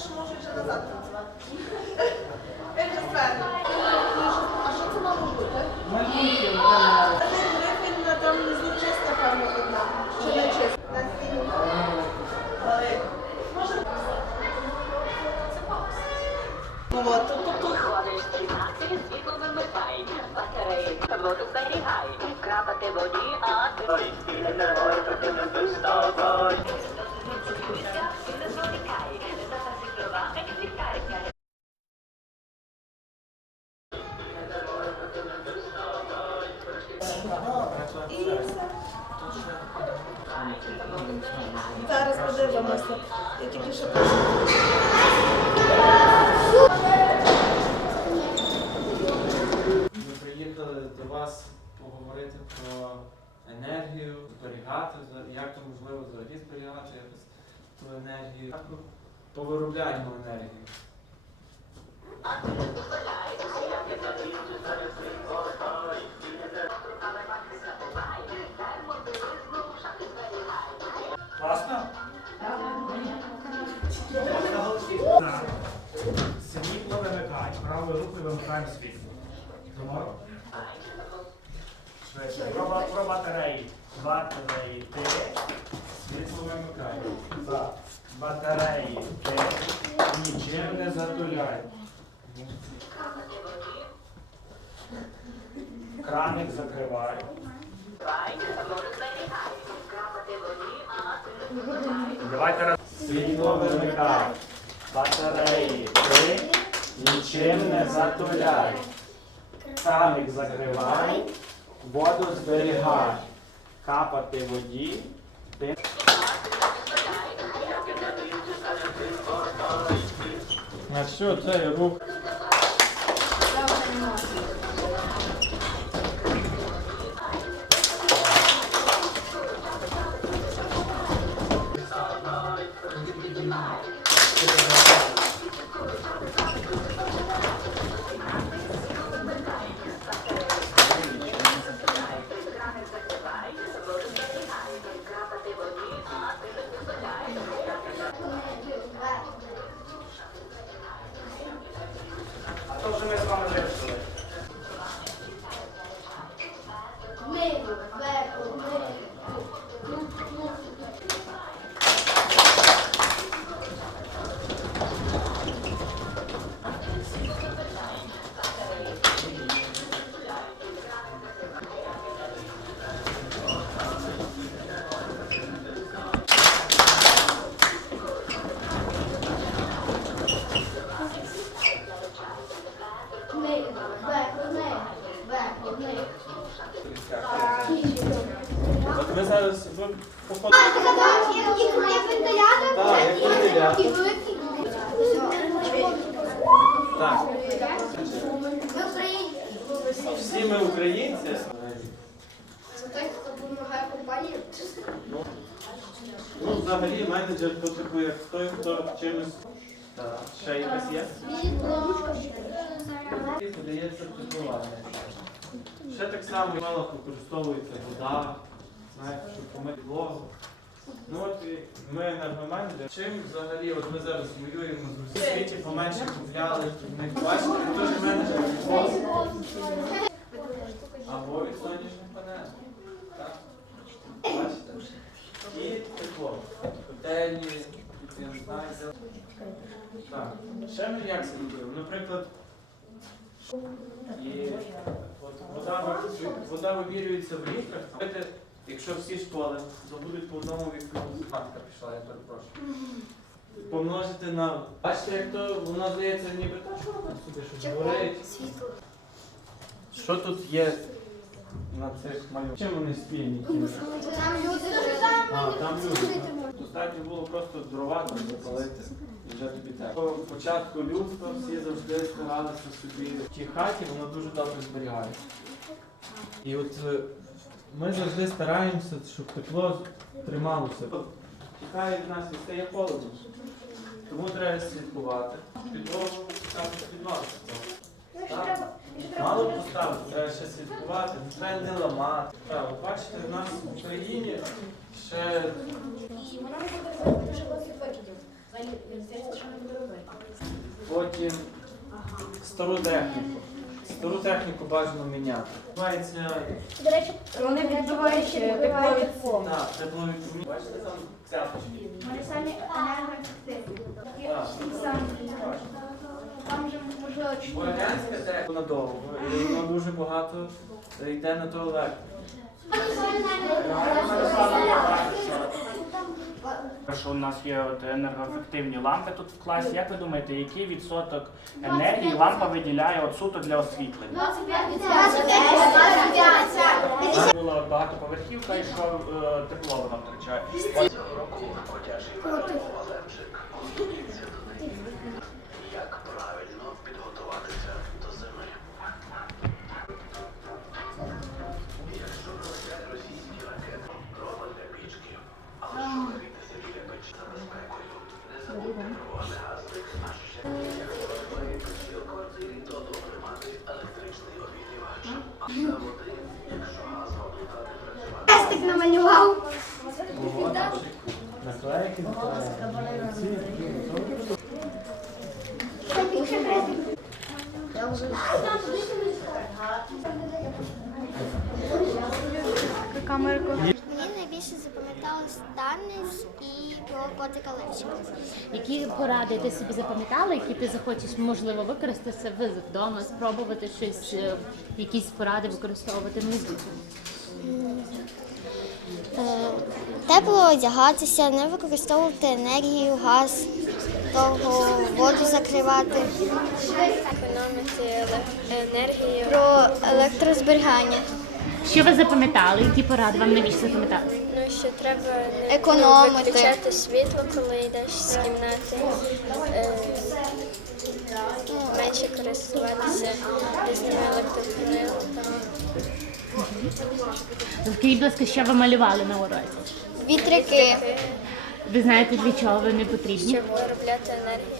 що можу вже назад про енергію, зберігати, як то можливо взагалі зберігати якось ту енергію. Як ми повиробляємо енергію. Класно? Світло вимикай. Правою рукою вимикаємо світло. Зумор? Про, ба- про батареї. Батареї вимикай. Так. Батареї ти. Нічим не затуляй. Краник закривай. Давайте раз. Світло вимикай. Батареї ти. Нічим не затуляй. Краник закривай. Воду зберігай. Капати воді. Ти. А що цей рух? Зараз ви? Так, як вентилятор. Так, всі ми українці. Це той, хто допомагає компанії. Ну, взагалі, менеджер то типу як той, хто чимось. Так, ще якась є. Подається теплова. Ще так само мало використовується вода, знаєте, щоб помити підлогу. Ну от і ми енергоменеджери. Чим взагалі, от ми зараз воюємо з Росією, світі поменше купляли, ми бачите, він теж менеджер підлоги. Або від сонячних панелей. Так. Бачите? І тепло. Котельні, я. Так. Ще ми як це робили? Наприклад, і от вода, ви- вода вимірюється в літрах. Якщо всі школи забудуть по одному вікну, матка пішла, я перепрошую. Помножити на. Бачите, як то воно здається ніби та що воно собі щось горить. Що тут є на цих малюнках? Чим вони спільні? Там люди А, там люди. Достатньо було просто дрова там запалити і вже тобі так. По початку людства всі завжди старалися собі в тій хаті, воно дуже добре зберігається. І от е, ми завжди стараємося, щоб тепло трималося. Тікає від нас і стає холодно. Тому треба слідкувати. Підлогу там підносити. Так. Мало поставити, треба ще слідкувати, треба не ламати. Так, от бачите, в нас в Україні ще І вона не буде дуже великих викидів. Потім стару техніку. Стару техніку бажано міняти. Мається До речі, Вони відбивають тепло від фому. на теплові промі. Бачите там цяточки? вони самі енергоефективні. Так. Там вже можливо чотири. Радянська техніка надовго, і воно дуже багато йде на туалет. Що у нас є от енергоефективні лампи тут в класі. Як ви думаєте, який відсоток енергії лампа виділяє от суто для освітлення? 25. Була багатоповерхівка і що е, тепло вона втрачає. Тестик намалював. Наклейки. Камерку. Мені найбільше запам'яталось Данис і котика Левчика. Які поради ти собі запам'ятала, які ти захочеш можливо використати себе вдома, спробувати щось, е, якісь поради використовувати в? Е, Тепло одягатися, не використовувати енергію, газ, довго воду закривати. Економити енергію. Про електрозберігання. Що ви запам'ятали? Які поради вам найбільше запам'яталися? Ну, що треба не Економити. виключати світло, коли йдеш з кімнати. Е, менше користуватися різними електроприладами. Скажіть, будь ласка, що ви малювали на уроці? Вітряки. Ви знаєте, для чого вони потрібні? Щоб виробляти енергію.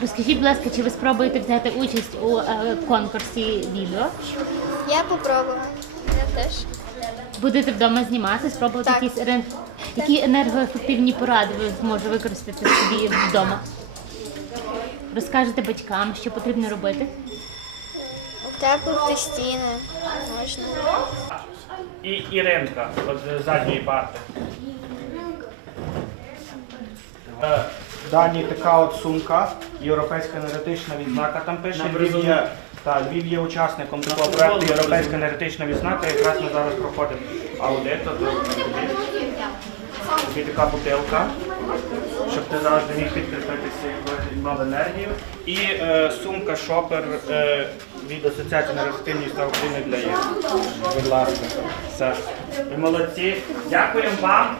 Розкажіть, будь ласка, чи ви спробуєте взяти участь у е, конкурсі відео? Я попробувала. Я теж. Будете вдома знімати, спробувати Так. якісь ен- які енергоефективні поради ви зможете використати собі вдома? Розкажете батькам, що потрібно робити? Утеплити стіни можна. І Іринка от з задньої парти. Е, Дані така от сумка, європейська енергетична відзнака. Там пише Львів є, та, Львів є учасником такого проекту Європейська енергетична відзнака. Якраз ми зараз проходимо аудит. от, Тобі така бутилка, щоб ти завжди міг підкріпити свою нову енергію. І е, сумка шопер е, від Асоціації енергоефективності та України для ЄС. Будь ласка, все. Ви молодці. Дякуємо вам.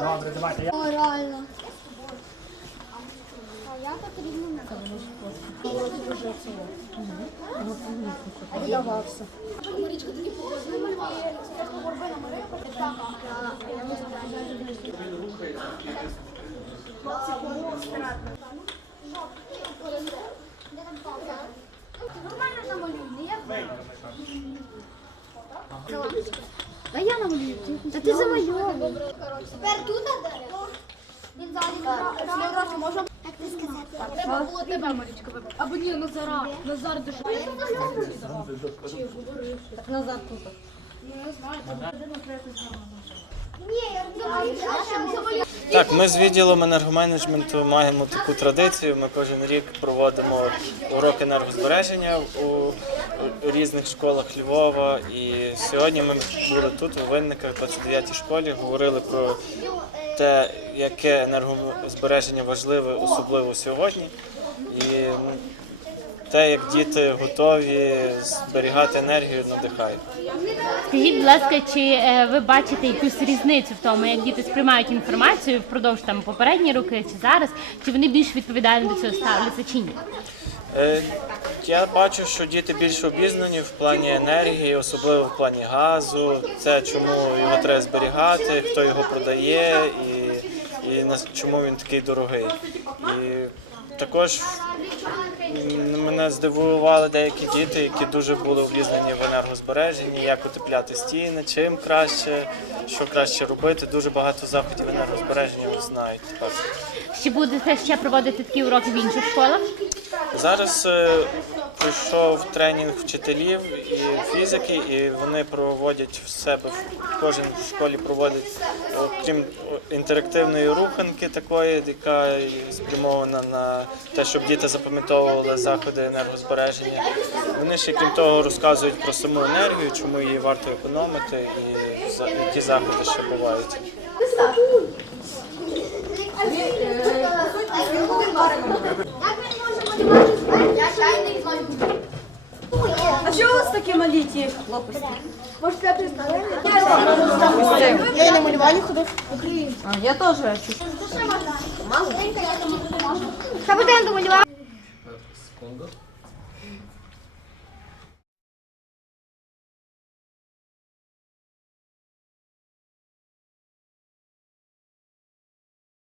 Добре, давайте. Я... Реально. А я потрібно Нормально намалюй, не як А я намалюю. Та ти замальовуй. Тепер тут дерево. Він ззаді можна. Як ти сказати? Треба було тебе, Марічка, вибрати. Або ні, Назара. Назар дуже. Так Назар тут. Ну, не знаю, там людину треба думаю, Так, ми з відділом енергоменеджменту маємо таку традицію. Ми кожен рік проводимо урок енергозбереження у різних школах Львова. І сьогодні ми були тут, у Винниках, 29-й школі, говорили про те, яке енергозбереження важливе, особливо сьогодні. І те, як діти готові зберігати енергію, надихає. Скажіть, будь ласка, чи е, ви бачите якусь різницю в тому, як діти сприймають інформацію впродовж там попередні роки чи зараз? Чи вони більш відповідально до цього ставляться чи ні? Е, Я бачу, що діти більш обізнані в плані енергії, особливо в плані газу. Це чому його треба зберігати, хто його продає і, і на- чому він такий дорогий. І також мене здивували деякі діти, які дуже були влізнені в енергозбереженні, як утепляти стіни, чим краще, що краще робити. Дуже багато заходів енергозбереження ви знають тепер. Чи будете ще проводити такі уроки в інших школах? Зараз е, пройшов тренінг вчителів і фізики, і вони проводять в себе в- кожен в школі проводить, окрім інтерактивної руханки такої, яка спрямована на те, щоб діти запам'ятовували заходи енергозбереження. Вони ще крім того розказують про саму енергію, чому її варто економити і які заходи ще бувають. Що у вас такі малі ті лопасті? Я і на ходив. Я теж. Та будемо домалювати. Секунду.